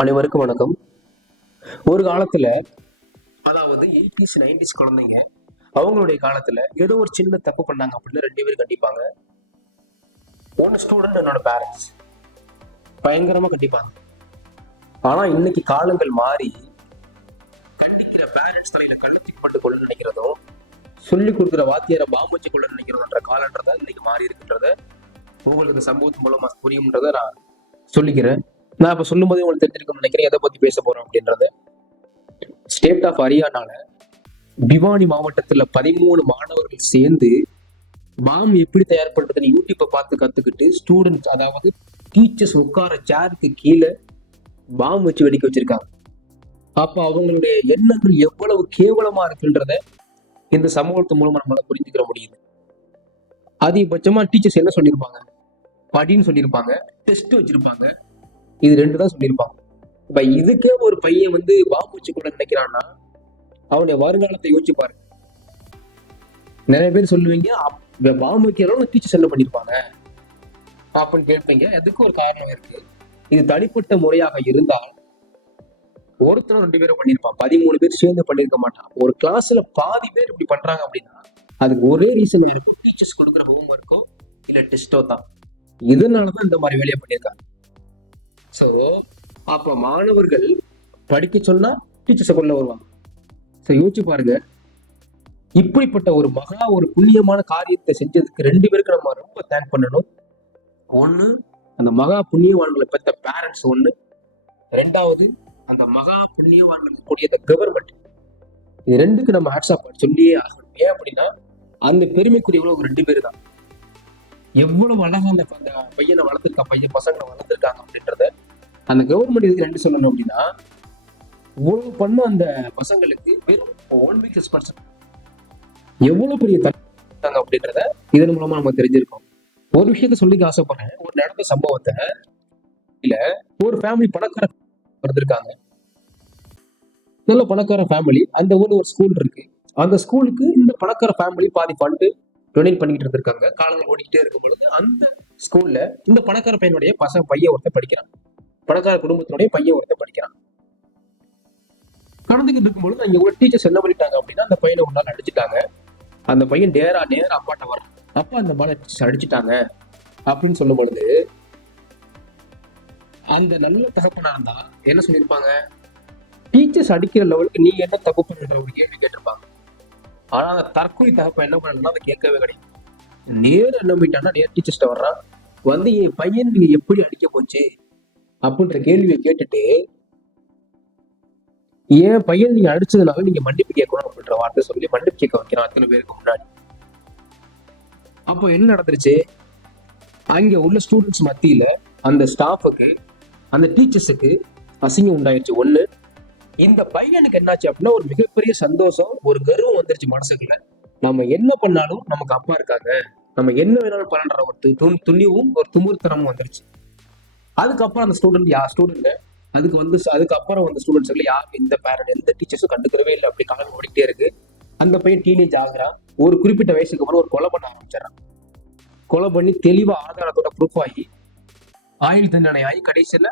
அனைவருக்கும் வணக்கம். ஒரு காலத்துல அதாவது எயிட்டிஸ் நைன்டிஸ் குழந்தைங்க அவங்களுடைய காலத்துல ஏதோ ஒரு சின்ன தப்பு பண்ணாங்க அப்படின்னு ரெண்டு பேரும் கண்டிப்பாங்க. ஒன்னு ஸ்டூடெண்ட் என்னோட பேரண்ட்ஸ் பயங்கரமா கண்டிப்பாங்க. ஆனா இன்னைக்கு காலங்கள் மாறி கண்டிக்கிற பேரண்ட்ஸ் தலையில கழுத்தி பட்டு கொள்ள நினைக்கிறதும் சொல்லி கொடுக்குற வாத்தியாரை பாம்பு வச்சு கொள்ள நினைக்கிறதுன்ற காலன்றத இன்னைக்கு மாறி இருக்குன்றத உங்களுக்கு இந்த சம்பவத்து மூலமா புரியும்ன்றத நான் சொல்லிக்கிறேன். நான் இப்போ சொல்லும் போதே உங்களுக்கு தெரிஞ்சிருக்கணும்னு நினைக்கிறேன். எதை பத்தி பேச போறோம் அப்படின்றத. ஸ்டேட் ஆஃப் ஹரியானால பிவானி மாவட்டத்துல பதிமூணு மாணவர்கள் சேர்ந்து பாம் எப்படி தயார் பண்றதுன்னு யூடியூப்பை பார்த்து கத்துக்கிட்டு ஸ்டூடெண்ட்ஸ் அதாவது டீச்சர்ஸ் உட்கார சேருக்கு கீழே பாம் வச்சு வெடிக்க வச்சிருக்காங்க. அப்ப அவங்களுடைய எண்ணங்கள் எவ்வளவு கேவலமா இருக்குன்றத இந்த சமூகத்து மூலமா நம்மளால புரிஞ்சுக்கிற முடியுது. அதிகபட்சமா டீச்சர்ஸ் என்ன சொல்லியிருப்பாங்க? படின்னு சொல்லியிருப்பாங்க. டெஸ்ட் வச்சிருப்பாங்க. இது ரெண்டு தான் சொல்லியிருப்பாங்க இப்ப இதுக்கே ஒரு பையன் வந்து பாம்பூச்சி வச்சு கூட நினைக்கிறான்னா அவனுடைய வருங்காலத்தை யோசிச்சு பாரு. நிறைய பேர் சொல்லுவீங்க அப்- இந்த பாம்பு என்ன பண்ணியிருப்பாங்க. அப்படின்னு கேட்பீங்க. எதுக்கு ஒரு காரணம் இருக்கு? இது தனிப்பட்ட முறையாக இருந்தால் ஒருத்தரும் ரெண்டு பேரும் பண்ணியிருப்பான். பதிமூணு பேர் சேர்ந்து பண்ணியிருக்க மாட்டான். ஒரு கிளாஸ்ல பாதி பேர் இப்படி பண்றாங்க அப்படின்னா அதுக்கு ஒரே ரீசன் இருக்கும். டீச்சர்ஸ் கொடுக்குற ஹோம் ஒர்க்கோ இல்ல டெஸ்டோ தான். இதனாலதான் இந்த மாதிரி வேலையை பண்ணியிருக்காங்க. ஸோ அப்போ மாணவர்கள் படிக்க சொன்னா டீச்சர்ஸை கொள்ள வருவாங்க. ஸோ யோசிச்சு பாருங்க. இப்படிப்பட்ட ஒரு மகா ஒரு புண்ணியமான காரியத்தை செஞ்சதுக்கு ரெண்டு பேருக்கு நம்ம ரொம்ப தேங்க் பண்ணணும். ஒன்று அந்த மகா புண்ணியவான்களை பெற்ற பேரண்ட்ஸ் ஒன்று ரெண்டாவது அந்த மகா புண்ணியவான்கள் கூடிய அந்த கவர்மெண்ட் இது ரெண்டுக்கு நம்ம ஹேட்ஸ்அப் சொல்லியே ஆகணும். ஏன் அப்படின்னா அந்த பெருமைக்குரியவங்க ரெண்டு பேர் தான். எவ்வளவு அழகா அந்த அந்த பையனை வளர்த்துருக்கான் பையன் பசங்களை வளர்த்துருக்காங்க அப்படின்றத அந்த கவர்மெண்ட் இதுக்கு ரெண்டு சொல்லணும் அப்படின்னா இவ்வளவு பண்ண அந்த பசங்களுக்கு வெறும் ஒன் வீக் ரெஸ்பான்ஸ் எவ்வளவு பெரிய தட்டாங்க அப்படின்றத இதன் மூலமா நம்ம தெரிஞ்சிருக்கோம். ஒரு விஷயத்த சொல்லிக்க ஆசைப்படுறேன். ஒரு நடந்த சம்பவத்தை இல்ல ஒரு ஃபேமிலி பணக்கார இருந்திருக்காங்க நல்ல பணக்கார ஃபேமிலி அந்த ஊர்ல ஒரு ஸ்கூல் இருக்கு. அந்த ஸ்கூலுக்கு இந்த பணக்கார ஃபேமிலி பாதி ஃபண்டு டொனேட் பண்ணிக்கிட்டு இருந்திருக்காங்க. காலங்கள் ஓடிக்கிட்டே இருக்கும் பொழுது அந்த ஸ்கூல்ல இந்த பணக்கார பையனுடைய பசங்க பையன் ஒருத்தன் படிக்கிறான். பணக்கார குடும்பத்தினுடைய பையன் ஒருத்தன் படிக்கிறான். கடந்துகிட்டு இருக்கும்பொழுது அங்க உள்ள டீச்சர்ஸ் என்ன பண்ணிட்டாங்க அப்படின்னா அந்த பையனை ஒரு நாள் அடிச்சிட்டாங்க. அந்த பையன் நேரா நேரா அப்பாட்ட வரான் அப்பா அந்த மாதிரி அடிச்சுட்டாங்க அடிச்சிட்டாங்க. அப்படின்னு சொல்லும் பொழுது அந்த நல்ல தகப்பனா இருந்தா என்ன சொல்லியிருப்பாங்க? டீச்சர்ஸ் அடிக்கிற லெவலுக்கு நீ என்ன தப்பு பண்ணுற ஒரு கேள்வி கேட்டிருப்பாங்க. ஆனா அந்த தற்கொலை தகப்பன் என்ன பண்ணா அதை கேட்கவே கிடையாது. நேரம் என்ன பண்ணிட்டான்னா நேர் டீச்சர்ஸ்ட்ட வர்றான். வந்து என் பையன் நீங்க எப்படி அடிக்க போச்சு? அப்படின்ற கேள்வியை கேட்டுட்டு ஏன் பையன் நீங்க அடிச்சதுனால நீங்க மன்னிப்பு கேட்கணும் அப்படின்ற வார்த்தை சொல்லி மன்னிப்பு கேட்க வைக்கிறான் அத்தனை பேருக்கு முன்னாடி. அப்போ என்ன நடந்துருச்சு? அங்க உள்ள ஸ்டூடெண்ட்ஸ் மத்தியில அந்த ஸ்டாஃபுக்கு அந்த டீச்சர்ஸுக்கு அசிங்கம் உண்டாயிருச்சு. ஒண்ணு இந்த பையனுக்கு என்னாச்சு அப்படின்னா ஒரு மிகப்பெரிய சந்தோஷம் ஒரு கர்வம் வந்துருச்சு மனசுக்குள்ள. நம்ம என்ன பண்ணாலும் நமக்கு அப்பா இருக்காங்க. நம்ம என்ன வேணாலும் பண்ணன்ற ஒரு துணி- துணிவும் ஒரு துமுறுத்தனமும் வந்துருச்சு. அதுக்கப்புறம் அந்த ஸ்டூடெண்ட் யா? ஸ்டூடெண்ட் அதுக்கு வந்து அதுக்கப்புறம் வந்த ஸ்டூடெண்ட்ஸ்ல யாரும் எந்த பேரண்ட் எந்த டீச்சர்ஸும் கண்டுக்கிறவே இல்லை. அப்படி காலம் ஓடிக்கிட்டே இருக்கு. அந்த பையன் டீனேஜ் ஆகுறான். ஒரு குறிப்பிட்ட வயசுக்கு அப்புறம் ஒரு கொலை பண்ண ஆரம்பிச்சிடறான். கொலை பண்ணி தெளிவா ஆதாரத்தோட ப்ரூஃப் ஆகி ஆயுள் தண்டனை ஆகி கடைசியில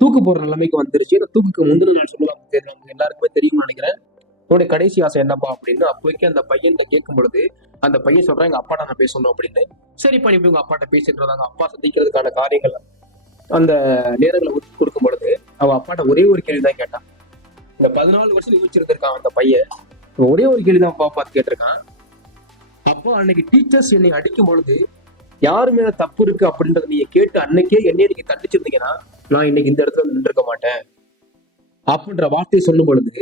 தூக்கு போற நிலைமைக்கு வந்துருச்சு. இந்த தூக்குக்கு முந்தின நாள் சொல்லலாம் தெரியும் எல்லாருக்குமே தெரியும்னு நினைக்கிறேன். உன்னுடைய கடைசி ஆசை என்னப்பா அப்படின்னு அப்போதைக்கு அந்த பையன் கேட்கும் பொழுது அந்த பையன் சொல்றான் எங்க அப்பாட்ட நான் பேசணும் அப்படின்னு. சரிப்பா நீ போய் உங்க அப்பாட்ட பேசிட்டு இருந்தாங்க அப்பா சந்திக்கிறதுக்கான காரியங்கள் அந்த நேரங்களை ஒதுக்கி கொடுக்கும் பொழுது அவன் அப்பாட்ட ஒரே ஒரு கேள்வி தான் கேட்டான். இந்த பதினாலு வருஷம் யோசிச்சிருந்திருக்கான் அந்த பையன். ஒரே ஒரு கேள்வி தான் அப்பா பார்த்து கேட்டிருக்கான். அப்போ அன்னைக்கு டீச்சர்ஸ் என்னை அடிக்கும் பொழுது யாரு மேல தப்பு இருக்கு அப்படின்றத நீங்க கேட்டு அன்னைக்கே என்னைய நீங்க தண்டிச்சிருந்தீங்கன்னா நான் இன்னைக்கு இந்த இடத்துல நின்று இருக்க மாட்டேன். அப்படின்ற வார்த்தையை சொல்லும் பொழுது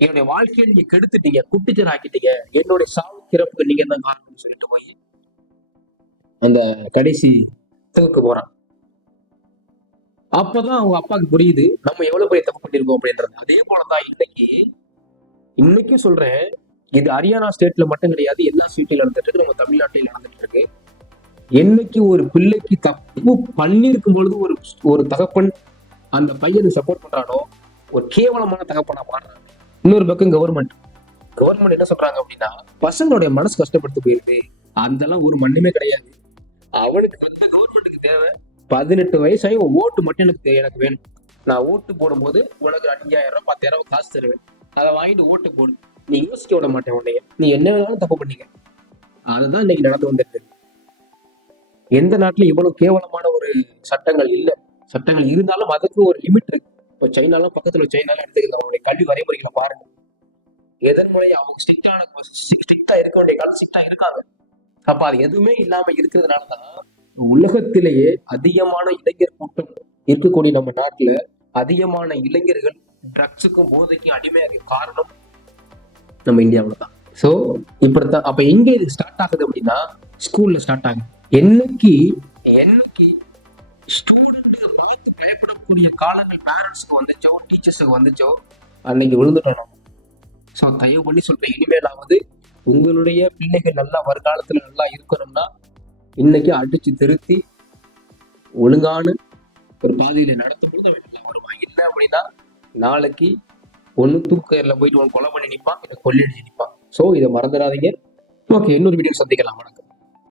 என்னுடைய வாழ்க்கையை நீங்க கெடுத்துட்டீங்க குட்டிச்சர் ஆக்கிட்டீங்க என்னுடைய சாவு கிறப்புக்கு நீங்க தான் காரணம்னு சொல்லிட்டு போய் அந்த கடைசி இதுக்கு போறான். அப்பதான் அவங்க அப்பாவுக்கு புரியுது நம்ம எவ்வளவு பெரிய தப்பு பண்ணிருக்கோம் அப்படின்றது. அதே போலதான் இன்னைக்கு இன்னைக்கும் சொல்றேன் இது ஹரியானா ஸ்டேட்ல மட்டும் கிடையாது எல்லா ஸ்டேட்லயும் நடந்துட்டு இருக்கு நம்ம தமிழ்நாட்டிலும் நடந்துட்டு இருக்கு. என்னைக்கு ஒரு பிள்ளைக்கு தப்பு பண்ணிருக்கும் பொழுது ஒரு ஒரு தகப்பன் அந்த பையனை சப்போர்ட் பண்றானோ ஒரு கேவலமான தகப்பனா மாறுறாங்க. இன்னொரு பக்கம் கவர்மெண்ட் கவர்மெண்ட் என்ன சொல்றாங்க அப்படின்னா பசங்களுடைய மனசு கஷ்டப்பட்டு போயிருது. அதெல்லாம் ஒரு மண்ணுமே கிடையாது. அவனுக்கு அந்த கவர்மெண்ட்டுக்கு தேவை பதினெட்டு வயசாகி ஓட்டு மட்டும் எனக்கு எனக்கு வேணும். நான் ஓட்டு போடும்போது உனக்கு அஞ்சாயிரம் ரூபாய் பத்தாயிரம் ரூபாய் காசு தருவேன். அதை வாங்கிட்டு ஓட்டு போடு. நீ யோசிக்க விட மாட்டேன் உன்னைய. நீ என்ன வேணாலும் தப்பு பண்ணிக்க. அதுதான் இன்னைக்கு நடந்து வந்திருக்கு எந்த நாட்டுல இவ்வளவு கேவலமான ஒரு சட்டங்கள் இல்லை. சட்டங்கள் இருந்தாலும் அதுக்கு ஒரு லிமிட் இருக்கு. இப்போ சைனாலாம் பக்கத்துல சைனாலாம் எடுத்துக்கலாம் அவங்களுடைய கல்வி வரைமுறைகளை பாருங்க. எதன் மூலம் அவங்க ஸ்ட்ரிக்டான ஸ்ட்ரிக்டா இருக்க வேண்டிய காலம் ஸ்ட்ரிக்டா இருக்காங்க. அப்ப அது எதுவுமே இல்லாம இருக்கிறதுனால தான் உலகத்திலேயே அதிகமான இளைஞர் கூட்டம் இருக்கக்கூடிய நம்ம நாட்டில் அதிகமான இளைஞர்கள் ட்ரக்ஸுக்கும் போதைக்கும் அடிமையாக காரணம் நம்ம இந்தியாவில் தான். ஸோ இப்படித்தான் அப்போ எங்கே இது ஸ்டார்ட் ஆகுது அப்படின்னா ஸ்கூலில் ஸ்டார்ட் ஆகுது. என்னைக்கு என்னைக்கு ஸ்டூடெண்ட் பார்த்து பயப்படக்கூடிய காலங்கள் பேரண்ட்ஸ்க்கு வந்துச்சோ டீச்சர்ஸுக்கு வந்துச்சோ அன்னைக்கு விழுந்துட்டோம் நம்ம. ஸோ தயவு பண்ணி சொல்கிறேன் இனிமேலாவது உங்களுடைய பிள்ளைகள் நல்லா வருங்காலத்தில் நல்லா இருக்கணும்னா இன்னைக்கு அடிச்சு திருத்தி ஒழுங்கான ஒரு பாதையில நடத்தும் பொழுது அவன் நல்லா வருவான். இல்லை அப்படின்னா நாளைக்கு ஒன்று தூக்கரில் போயிட்டு ஒன்று கொலை பண்ணி நிற்பான் இல்லை கொள்ளடிச்சு நிற்பான் ஸோ இதை மறந்துடாதீங்க. ஓகே இன்னொரு வீடியோ சந்திக்கலாம். வணக்கம்.